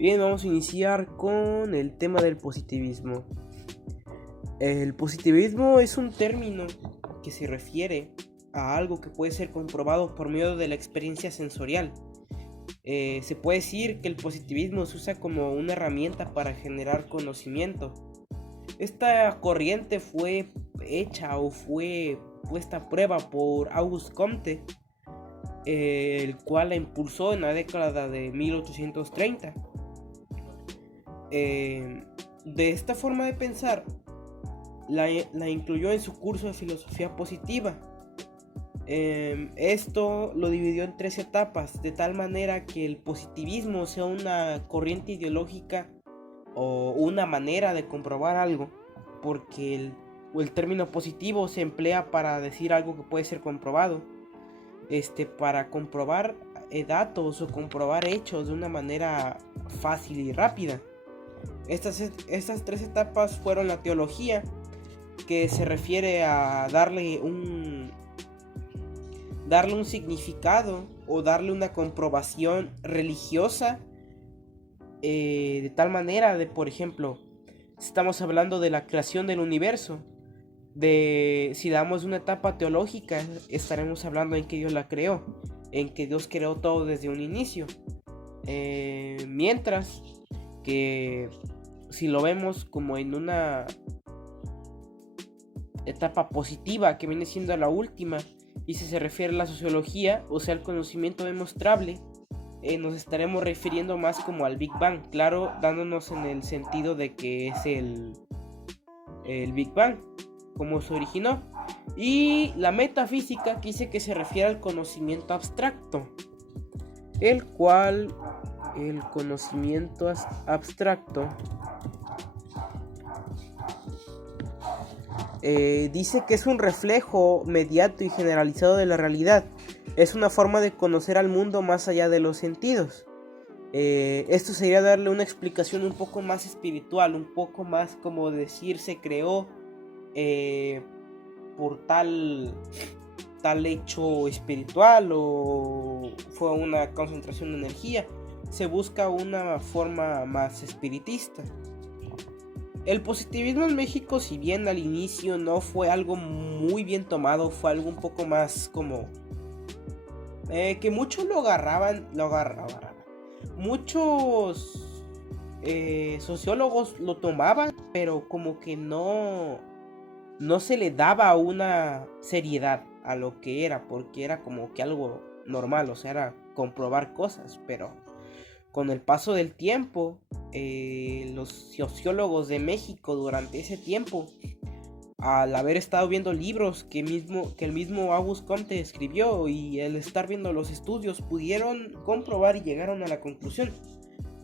Bien, vamos a iniciar con el tema del positivismo. El positivismo es un término que se refiere a algo que puede ser comprobado por medio de la experiencia sensorial. Se puede decir que el positivismo se usa como una herramienta para generar conocimiento. Esta corriente fue hecha o fue puesta a prueba por Auguste Comte, el cual la impulsó en la década de 1830. De esta forma de pensar, la incluyó en su curso de filosofía positiva. Esto lo dividió en 3 etapas, de tal manera que el positivismo sea una corriente ideológica o una manera de comprobar algo, porque el término positivo se emplea para decir algo que puede ser comprobado, para comprobar datos o comprobar hechos de una manera fácil y rápida. Estas 3 etapas fueron la teología, que se refiere a darle un significado o darle una comprobación religiosa, de tal manera de, por ejemplo, si estamos hablando de la creación del universo, si damos una etapa teológica, estaremos hablando en que Dios la creó, en que Dios creó todo desde un inicio, mientras que si lo vemos como en una etapa positiva, que viene siendo la última, y si se refiere a la sociología, o sea, el conocimiento demostrable, nos estaremos refiriendo más como al Big Bang, claro, dándonos en el sentido de que es el Big Bang, como se originó. Y la metafísica, que dice que se refiere al conocimiento abstracto, el cual el conocimiento abstracto dice que es un reflejo mediato y generalizado de la realidad. Es una forma de conocer al mundo más allá de los sentidos. Esto sería darle una explicación un poco más espiritual, un poco más como decir se creó por tal hecho espiritual o fue una concentración de energía. Se busca una forma más espiritista. El positivismo en México, si bien al inicio no fue algo muy bien tomado, fue algo un poco más como que muchos lo agarraban. Muchos sociólogos lo tomaban, pero como que no se le daba una seriedad a lo que era, porque era como que algo normal, o sea, era comprobar cosas, pero con el paso del tiempo, los sociólogos de México durante ese tiempo, al haber estado viendo libros que el mismo Auguste Comte escribió y el estar viendo los estudios, pudieron comprobar y llegaron a la conclusión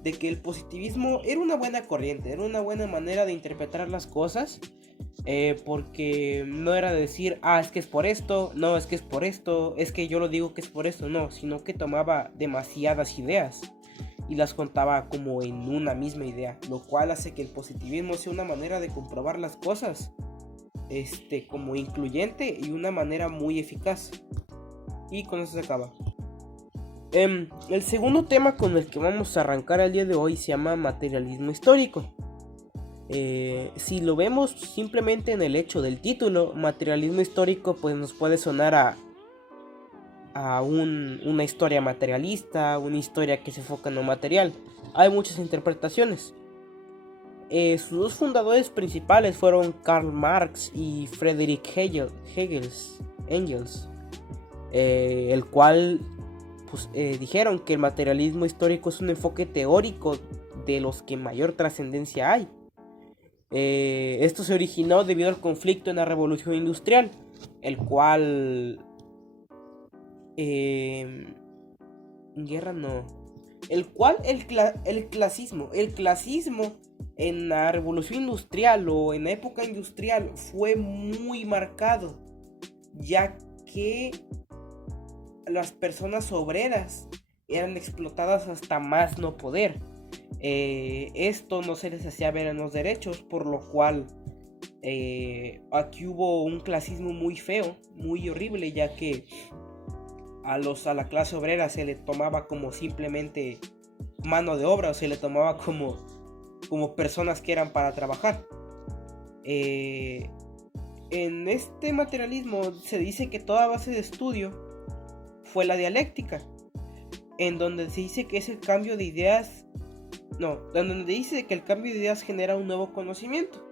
de que el positivismo era una buena corriente, era una buena manera de interpretar las cosas, porque no era decir, es que es por esto, no, es que es por esto, es que yo lo digo que es por esto, no, sino que tomaba demasiadas ideas y las contaba como en una misma idea, lo cual hace que el positivismo sea una manera de comprobar las cosas, como incluyente y una manera muy eficaz. Y con eso se acaba. El segundo tema con el que vamos a arrancar el día de hoy se llama materialismo histórico. Si lo vemos simplemente en el hecho del título, materialismo histórico, pues nos puede sonar a una historia materialista, una historia que se enfoca en lo material. Hay muchas interpretaciones. Sus 2 fundadores principales fueron Karl Marx y Friedrich Engels, el cual pues, dijeron que el materialismo histórico es un enfoque teórico de los que mayor trascendencia hay. Esto se originó debido al conflicto en la Revolución Industrial, el cual el clasismo en la Revolución Industrial o en la época industrial fue muy marcado, ya que las personas obreras eran explotadas hasta más no poder. Esto no se les hacía ver en los derechos, por lo cual aquí hubo un clasismo muy feo, muy horrible, ya que a la clase obrera se le tomaba como simplemente mano de obra, o se le tomaba como personas que eran para trabajar. En este materialismo se dice que toda base de estudio fue la dialéctica, en donde se dice que es el cambio de ideas, en donde dice que el cambio de ideas genera un nuevo conocimiento.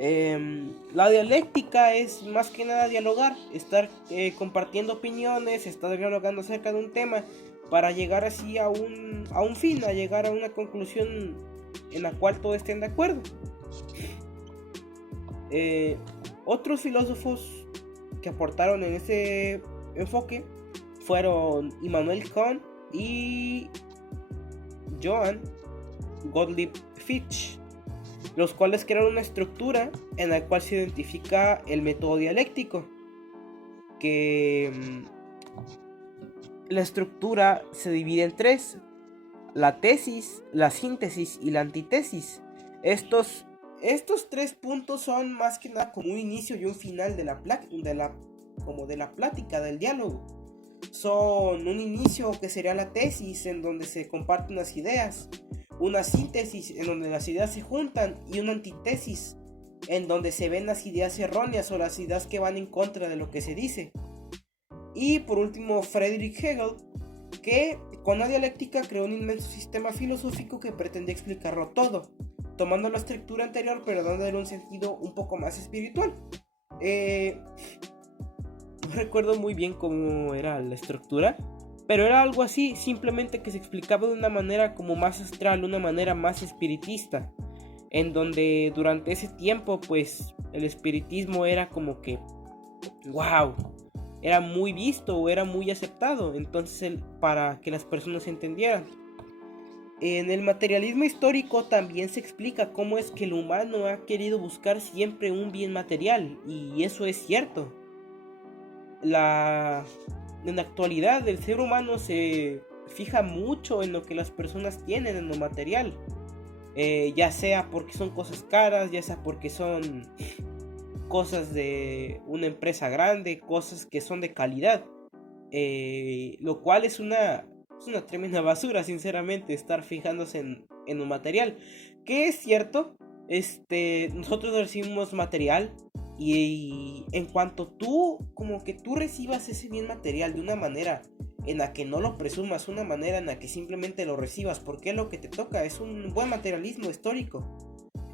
La dialéctica es más que nada dialogar, estar compartiendo opiniones, estar dialogando acerca de un tema para llegar así a un fin, a llegar a una conclusión en la cual todos estén de acuerdo. Otros filósofos que aportaron en ese enfoque fueron Immanuel Kant y Johann Gottlieb Fichte, los cuales crearon una estructura en la cual se identifica el método dialéctico, que la estructura se divide en tres: la tesis, la síntesis y la antítesis. Estos tres puntos son más que nada como un inicio y un final de la plática, del diálogo. Son un inicio que sería la tesis, en donde se comparten las ideas, una síntesis en donde las ideas se juntan, y una antítesis en donde se ven las ideas erróneas o las ideas que van en contra de lo que se dice. Y por último, Friedrich Hegel, que con la dialéctica creó un inmenso sistema filosófico que pretendía explicarlo todo, tomando la estructura anterior pero dándole un sentido un poco más espiritual. No recuerdo muy bien cómo era la estructura, pero era algo así, simplemente que se explicaba de una manera como más astral, una manera más espiritista, en donde durante ese tiempo pues el espiritismo era como que wow, era muy visto, era muy aceptado, entonces para que las personas entendieran. En el materialismo histórico también se explica cómo es que el humano ha querido buscar siempre un bien material, y eso es cierto. En la actualidad el ser humano se fija mucho en lo que las personas tienen, en lo material, ya sea porque son cosas caras, ya sea porque son cosas de una empresa grande, cosas que son de calidad, lo cual es una tremenda basura, sinceramente, estar fijándose en un material, que es cierto. Nosotros recibimos material, y en cuanto tú recibas ese bien material de una manera en la que no lo presumas, una manera en la que simplemente lo recibas porque es lo que te toca, es un buen materialismo histórico.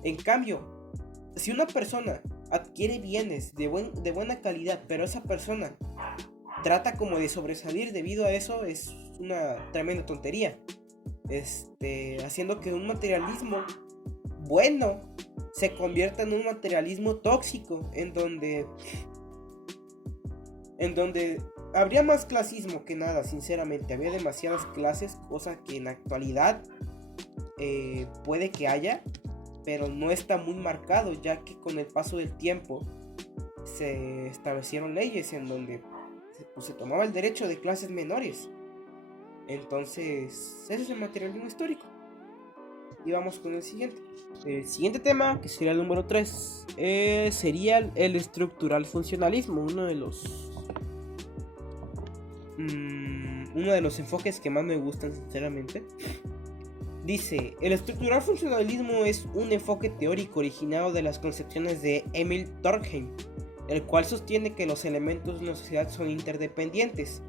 En cambio, si una persona adquiere bienes de buena calidad, pero esa persona trata como de sobresalir debido a eso, es una tremenda tontería, haciendo que un materialismo bueno se convierta en un materialismo tóxico, en donde habría más clasismo que nada, sinceramente. Había demasiadas clases, cosa que en la actualidad puede que haya, pero no está muy marcado, ya que con el paso del tiempo se establecieron leyes en donde se tomaba el derecho de clases menores. Entonces, ese es el materialismo histórico. Y vamos con el siguiente. El siguiente tema, que sería el número 3, sería el estructural funcionalismo, uno de los enfoques que más me gustan, sinceramente. Dice: el estructural funcionalismo es un enfoque teórico originado de las concepciones de Emil Durkheim, el cual sostiene que los elementos de una sociedad son interdependientes.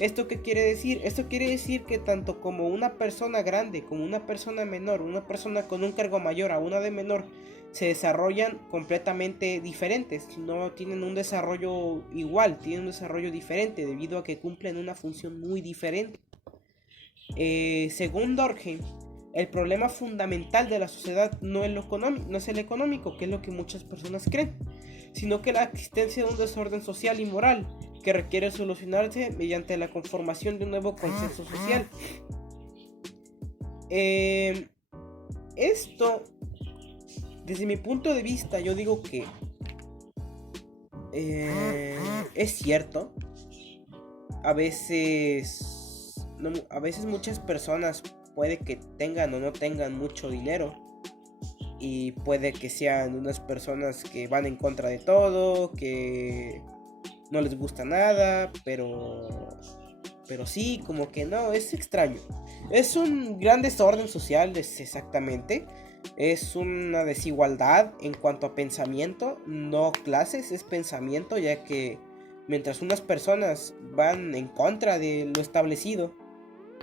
¿Esto qué quiere decir? Esto quiere decir que tanto como una persona grande, como una persona menor, una persona con un cargo mayor a una de menor, se desarrollan completamente diferentes, no tienen un desarrollo igual, tienen un desarrollo diferente debido a que cumplen una función muy diferente. Según Durkheim, el problema fundamental de la sociedad no es el económico, que es lo que muchas personas creen, sino que la existencia de un desorden social y moral que requiere solucionarse mediante la conformación de un nuevo consenso social. Esto, desde mi punto de vista, yo digo que es cierto. A veces muchas personas puede que tengan o no tengan mucho dinero, y puede que sean unas personas que van en contra de todo, que no les gusta nada, pero pero sí, como que no, es extraño. Es un gran desorden social, exactamente. Es una desigualdad en cuanto a pensamiento, no clases, es pensamiento, ya que mientras unas personas van en contra de lo establecido,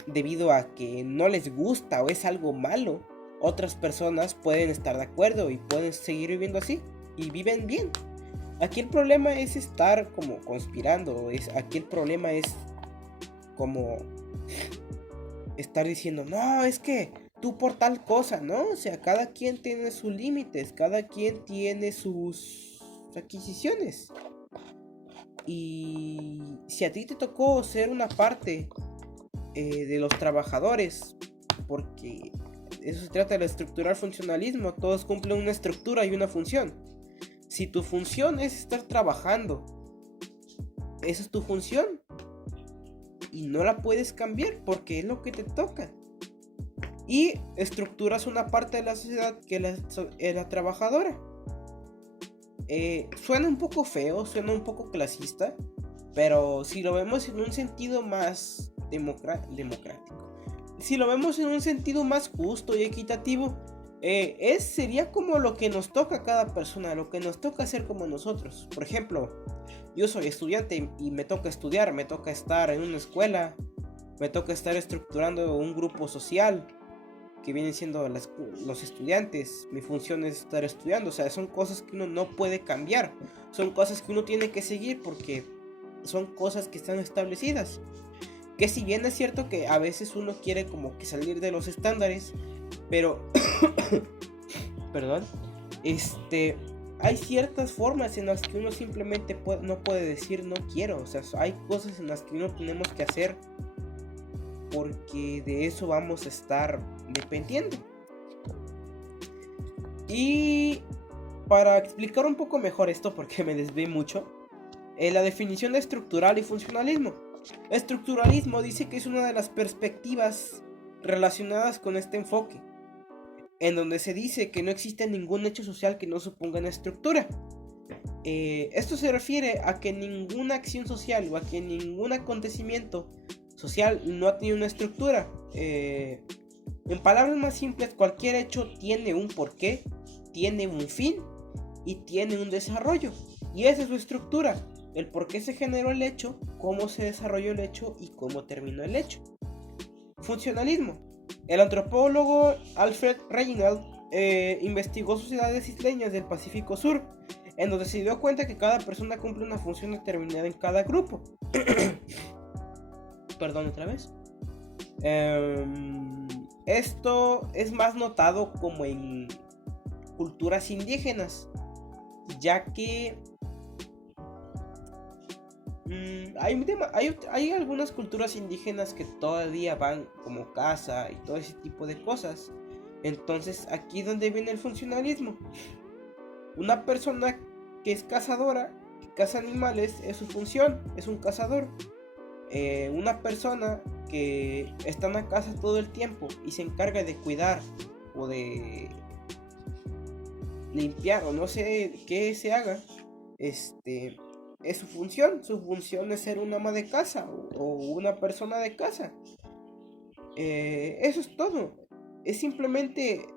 debido a que no les gusta o es algo malo, otras personas pueden estar de acuerdo y pueden seguir viviendo así, y viven bien. Aquí el problema es estar como conspirando, aquí el problema es como estar diciendo, no, es que tú por tal cosa, ¿no? O sea, cada quien tiene sus límites, cada quien tiene sus adquisiciones. Y si a ti te tocó ser una parte de los trabajadores, porque eso se trata del estructural funcionalismo, todos cumplen una estructura y una función. Si tu función es estar trabajando, esa es tu función y no la puedes cambiar porque es lo que te toca. Y estructuras una parte de la sociedad que es la trabajadora. Suena un poco feo, suena un poco clasista, pero si lo vemos en un sentido más democrático, si lo vemos en un sentido más justo y equitativo, sería como lo que nos toca a cada persona, lo que nos toca hacer como nosotros. Por ejemplo, yo soy estudiante y me toca estudiar, me toca estar en una escuela, me toca estar estructurando un grupo social que vienen siendo los estudiantes. Mi función es estar estudiando, o sea, son cosas que uno no puede cambiar, son cosas que uno tiene que seguir porque son cosas que están establecidas. Que si bien es cierto que a veces uno quiere como que salir de los estándares, pero perdón, hay ciertas formas en las que uno simplemente no puede decir no quiero. O sea, hay cosas en las que uno tenemos que hacer porque de eso vamos a estar dependiendo. Y para explicar un poco mejor esto, porque me desvié mucho, la definición de estructural y funcionalismo. Estructuralismo dice que es una de las perspectivas relacionadas con este enfoque, en donde se dice que no existe ningún hecho social que no suponga una estructura. Esto se refiere a que ninguna acción social o a que ningún acontecimiento social no ha tenido una estructura. En palabras más simples, cualquier hecho tiene un porqué, tiene un fin y tiene un desarrollo. Y esa es su estructura. El por qué se generó el hecho, cómo se desarrolló el hecho y cómo terminó el hecho. Funcionalismo. El antropólogo Alfred Reginald investigó sociedades isleñas del Pacífico Sur, en donde se dio cuenta que cada persona cumple una función determinada en cada grupo. Perdón, otra vez. Esto es más notado como en culturas indígenas, ya que hay algunas culturas indígenas que todavía van como caza y todo ese tipo de cosas. Entonces aquí es donde viene el funcionalismo. Una persona que es cazadora, que caza animales, es su función, es un cazador. Una persona que está en la casa todo el tiempo y se encarga de cuidar o de limpiar o no sé qué se haga, es su función. Su función es ser una ama de casa o una persona de casa. Eso es todo. Es simplemente,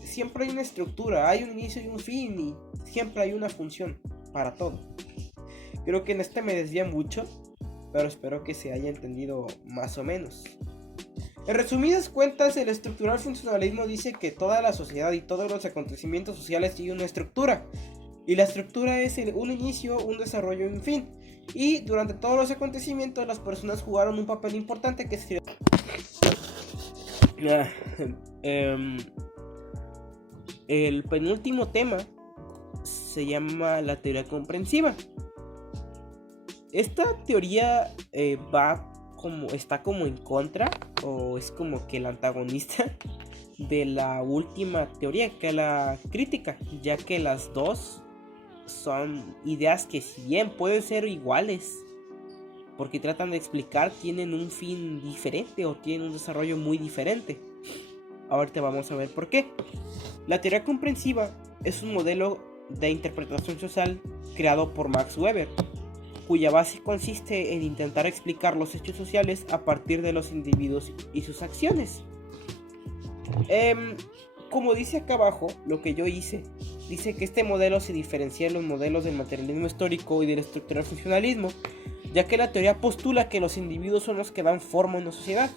siempre hay una estructura, hay un inicio y un fin y siempre hay una función para todo. Creo que en me desvía mucho, pero espero que se haya entendido más o menos. En resumidas cuentas, el estructural funcionalismo dice que toda la sociedad y todos los acontecimientos sociales tienen una estructura. Y la estructura es un inicio, un desarrollo y un fin. Y durante todos los acontecimientos las personas jugaron un papel importante que es... El penúltimo tema se llama la teoría comprensiva. Esta teoría está como en contra, o es como que el antagonista de la última teoría, que es la crítica, ya que las dos son ideas que, si bien pueden ser iguales, porque tratan de explicar, tienen un fin diferente o tienen un desarrollo muy diferente. Ahorita vamos a ver por qué. La teoría comprensiva es un modelo de interpretación social creado por Max Weber, cuya base consiste en intentar explicar los hechos sociales a partir de los individuos y sus acciones. Como dice acá abajo, lo que yo hice, dice que este modelo se diferencia de los modelos del materialismo histórico y del estructural funcionalismo, ya que la teoría postula que los individuos son los que dan forma a una sociedad.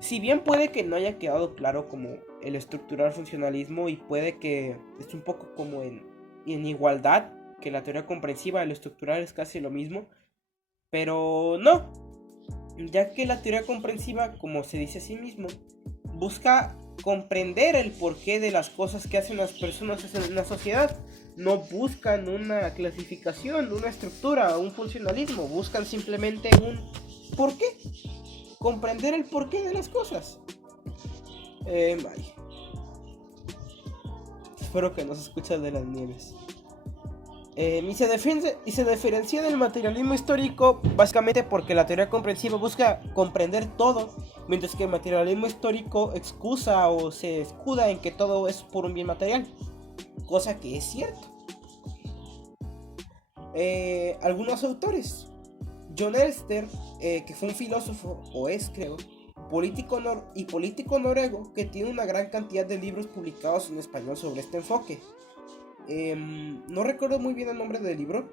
Si bien puede que no haya quedado claro como el estructural funcionalismo, y puede que es un poco como en igualdad, que la teoría comprensiva y lo estructural es casi lo mismo, pero no, ya que la teoría comprensiva, como se dice a sí mismo, busca comprender el porqué de las cosas que hacen las personas en una sociedad. No buscan una clasificación, una estructura, un funcionalismo, buscan simplemente un porqué, comprender el porqué de las cosas. Espero que no se escuche de las nieves. Y se diferencia del materialismo histórico básicamente porque la teoría comprensiva busca comprender todo, mientras que el materialismo histórico excusa o se escuda en que todo es por un bien material, cosa que es cierto. Algunos autores: John Elster, que fue un filósofo, o es creo, político noruego, que tiene una gran cantidad de libros publicados en español sobre este enfoque. No recuerdo muy bien el nombre del libro,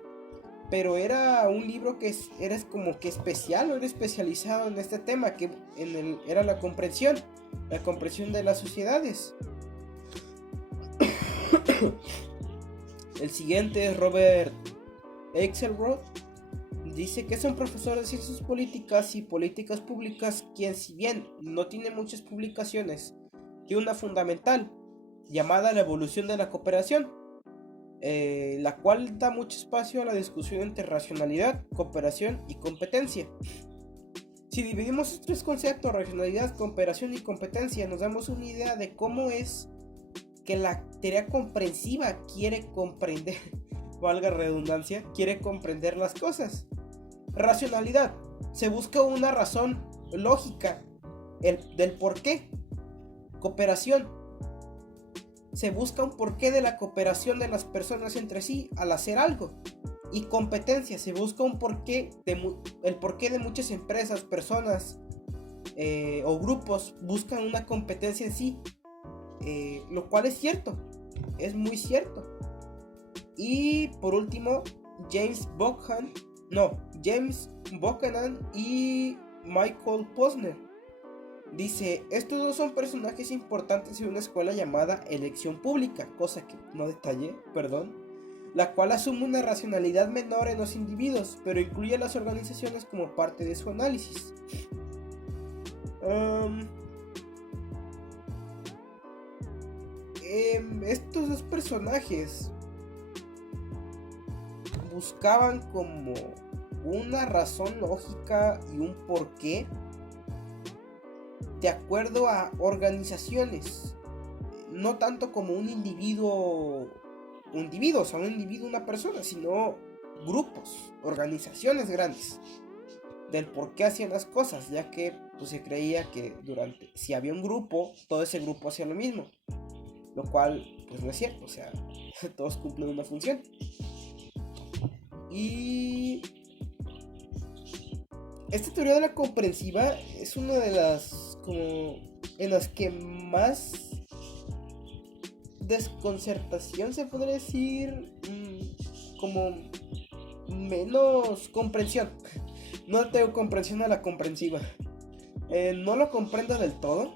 pero era un libro que era como que especial, o era especializado en este tema, que era la comprensión de las sociedades. El siguiente es Robert Axelrod. Dice que es un profesor de ciencias políticas y políticas públicas, quien, si bien no tiene muchas publicaciones, tiene una fundamental llamada La evolución de la cooperación, la cual da mucho espacio a la discusión entre racionalidad, cooperación y competencia. Si dividimos estos tres conceptos, racionalidad, cooperación y competencia, nos damos una idea de cómo es que la teoría comprensiva quiere comprender, valga redundancia, quiere comprender las cosas. Racionalidad: se busca una razón lógica del porqué. Cooperación: se busca un porqué de la cooperación de las personas entre sí al hacer algo. Y competencia: se busca un porqué el porqué de muchas empresas, personas o grupos buscan una competencia en sí, lo cual es cierto, es muy cierto. Y por último, James Buchanan y Michael Posner. Dice: estos dos son personajes importantes en una escuela llamada elección pública, cosa que no detallé, perdón, la cual asume una racionalidad menor en los individuos, pero incluye a las organizaciones como parte de su análisis. Estos dos personajes buscaban como una razón lógica y un porqué de acuerdo a organizaciones, no tanto como un individuo, una persona, sino grupos, organizaciones grandes, del por qué hacían las cosas, ya que pues, se creía que si había un grupo, todo ese grupo hacía lo mismo, lo cual pues no es cierto, o sea, todos cumplen una función. Y esta teoría de la comprensiva es una de las como en las que más desconcertación se podría decir, como menos comprensión. No tengo comprensión a la comprensiva. No lo comprendo del todo.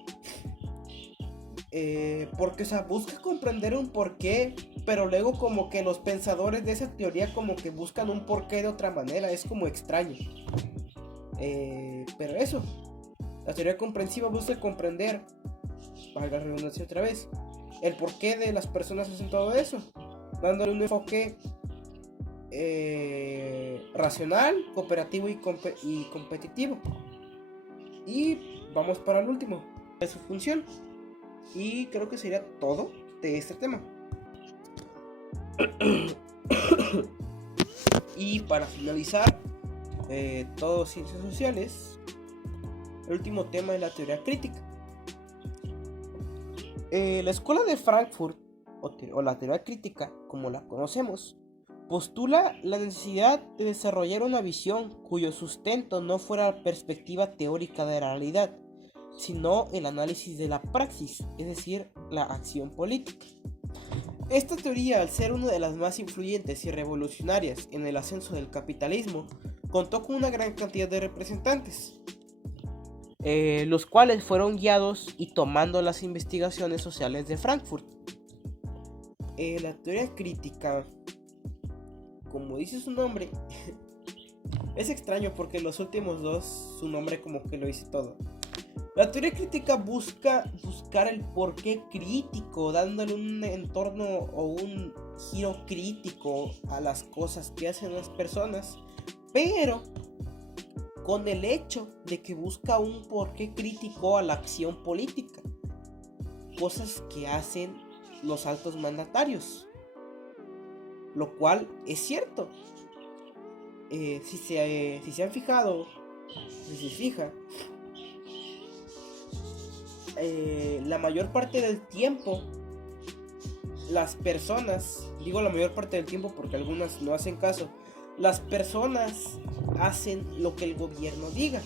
Porque, o sea, busca comprender un porqué, pero luego como que los pensadores de esa teoría como que buscan un porqué de otra manera. Es como extraño. Pero eso, la teoría comprensiva busca comprender, valga la redundancia otra vez, el porqué de las personas hacen todo eso, dándole un enfoque racional, cooperativo y competitivo. Y vamos para el último, de su función. Y creo que sería todo de este tema. Y para finalizar, todo ciencias sociales, el último tema es la teoría crítica. La escuela de Frankfurt, o la teoría crítica, como la conocemos, Postula la necesidad de desarrollar una visión cuyo sustento no fuera la perspectiva teórica de la realidad, sino el análisis de la praxis, es decir, la acción política. Esta teoría, al ser una de las más influyentes y revolucionarias en el ascenso del capitalismo, contó con una gran cantidad de representantes, los cuales fueron guiados y tomando las investigaciones sociales de Frankfurt. La teoría crítica, como dice su nombre, es extraño porque los últimos dos, su nombre como que lo dice todo. La teoría crítica busca buscar el porqué crítico, dándole un entorno o un giro crítico a las cosas que hacen las personas, pero con el hecho de que busca un porqué crítico a la acción política, cosas que hacen los altos mandatarios, lo cual es cierto. Si se han fijado, si se fija, la mayor parte del tiempo las personas, digo la mayor parte del tiempo porque algunas no hacen caso, las personas hacen lo que el gobierno diga.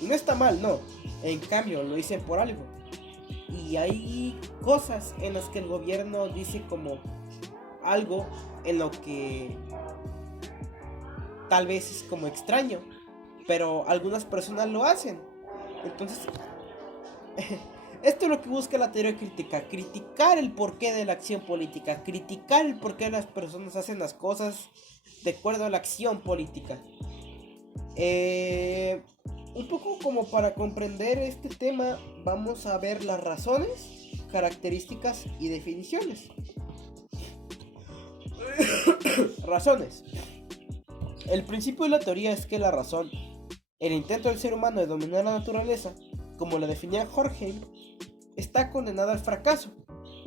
Y no está mal, no. En cambio, lo dicen por algo. Y hay cosas en las que el gobierno dice como algo en lo que tal vez es como extraño, pero algunas personas lo hacen. Entonces, esto es lo que busca la teoría crítica: criticar el porqué de la acción política, criticar el porqué las personas hacen las cosas de acuerdo a la acción política. Un poco como para comprender este tema, vamos a ver las razones, características y definiciones. Razones. El principio de la teoría es que la razón, el intento del ser humano de dominar la naturaleza, como lo definía Horkheim, está condenada al fracaso,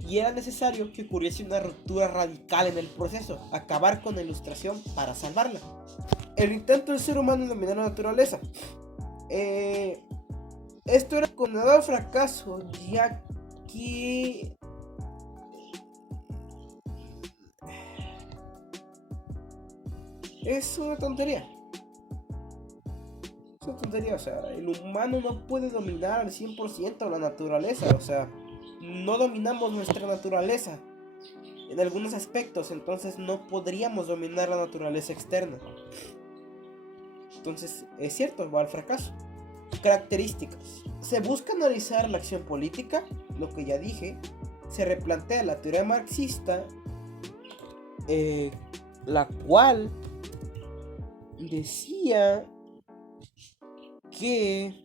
y era necesario que ocurriese una ruptura radical en el proceso, acabar con la ilustración para salvarla. El intento del ser humano de dominar la naturaleza. Esto era condenado al fracaso, ya que es una tontería. Es una tontería, o sea, el humano no puede dominar al 100% la naturaleza, o sea, no dominamos nuestra naturaleza en algunos aspectos, entonces no podríamos dominar la naturaleza externa. Entonces, es cierto, va al fracaso. Características. Se busca analizar la acción política, lo que ya dije. Se replantea la teoría marxista, la cual decía que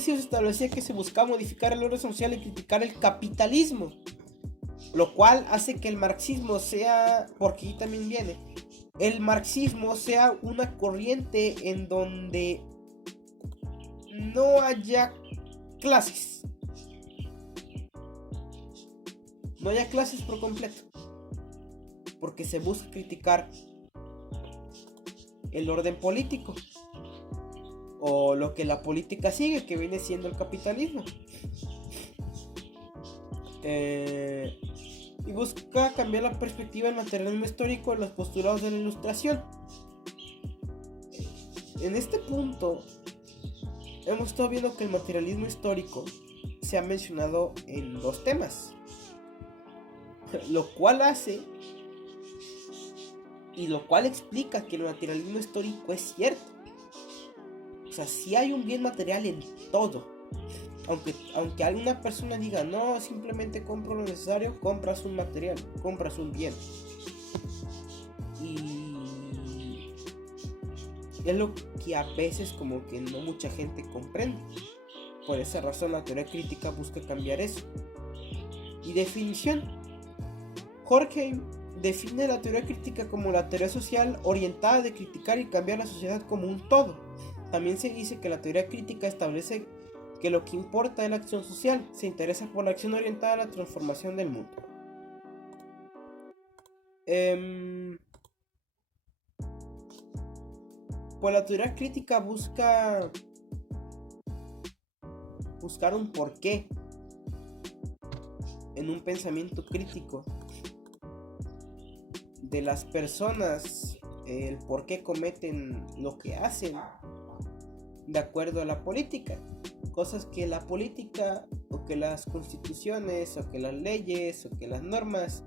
se establecía que se buscaba modificar el orden social y criticar el capitalismo, lo cual hace que el marxismo sea, porque aquí también viene, el marxismo sea una corriente en donde no haya clases. No haya clases por completo. Porque se busca criticar el orden político, o lo que la política sigue, que viene siendo el capitalismo. Y busca cambiar la perspectiva del materialismo histórico en los postulados de la Ilustración. En este punto hemos estado viendo que el materialismo histórico se ha mencionado en dos temas, lo cual hace y lo cual explica que el materialismo histórico es cierto. O sea, si hay un bien material en todo. Aunque alguna persona diga, no, simplemente compro lo necesario, compras un material, compras un bien. Y es lo que a veces como que no mucha gente comprende. Por esa razón la teoría crítica busca cambiar eso. Y definición. Horkheim define la teoría crítica como la teoría social orientada de criticar y cambiar la sociedad como un todo. También se dice que la teoría crítica establece que lo que importa es la acción social, se interesa por la acción orientada a la transformación del mundo. Pues la teoría crítica busca buscar un porqué en un pensamiento crítico de las personas, el por qué cometen lo que hacen de acuerdo a la política, cosas que la política o que las constituciones o que las leyes o que las normas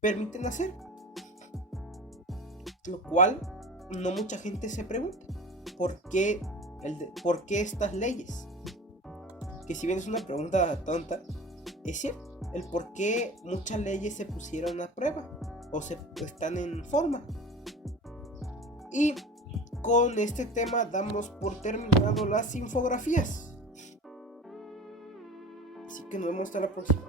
permiten hacer, lo cual no mucha gente se pregunta por qué estas leyes, que si bien es una pregunta tonta, es cierto, el por qué muchas leyes se pusieron a prueba o están en forma. Y con este tema damos por terminado las infografías. Así que nos vemos hasta la próxima.